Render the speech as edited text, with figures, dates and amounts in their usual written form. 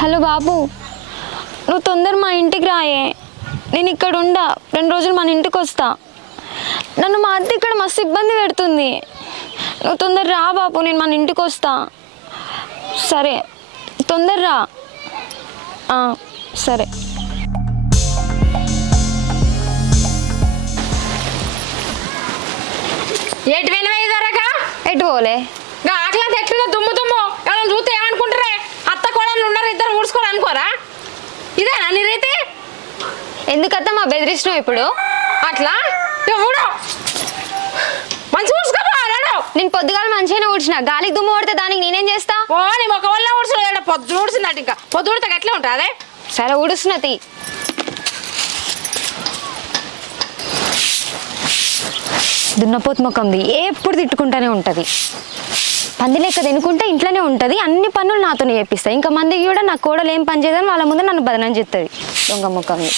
Hello బాబు, నువ్వు తొందర మా ఇంటికి రాయే. నేను ఇక్కడ ఉండా 2 రోజులు మన ఇంటికి వస్తా. నన్ను మా అత్త ఇక్కడ మస్తు ఇబ్బంది పెడుతుంది. నువ్వు తొందర రా బాబు, నేను మన ఇంటికి వస్తా. సరే తొందర రా. సరే. ఎటు వెనువేదరగా ఎటు పోలే? ఆకలి ఎట్లుందో దుమ్ము దుమ్ము ఎవరైనా చూస్తే ఏమనుకుంటారే? అత్త కోడళ్ళు ఉన్నారు, ఇద్దరు ఊడ్చుకోరు అనుకోరా? ఇదేనా నీ రీతి? ఎందుకత్తా మా బెదిరిస్తున్నావు ఇప్పుడు? అట్లా ఊడో మంచి ఊడ్చుకోపో. నేను పొద్దుగాల మంచిగానే ఊడ్చిన, గాలికి దుమ్ము పడితే దానికి నేనేం చేస్తా? ఓ నీ ఒక వల్ల ఊడ్చలేదు, పొద్దు ఊడ్చిందట. ఇంకా పొద్దు ఊడితే ఎట్లా ఉంటుంది అదే? సరే ఊడుస్తున్నది. దున్నపోతు ముఖంది ఎప్పుడు తిట్టుకుంటానే ఉంటుంది. పంది లెక్క తినుకుంటే ఇంట్లోనే ఉంటుంది, అన్ని పనులు నాతోనే చేపిస్తాయి. ఇంకా మందికి కూడా నా కోడలు ఏం పని చేయదని వాళ్ళ ముందు నన్ను బదనం చేస్తుంది. దొంగ ముఖంది.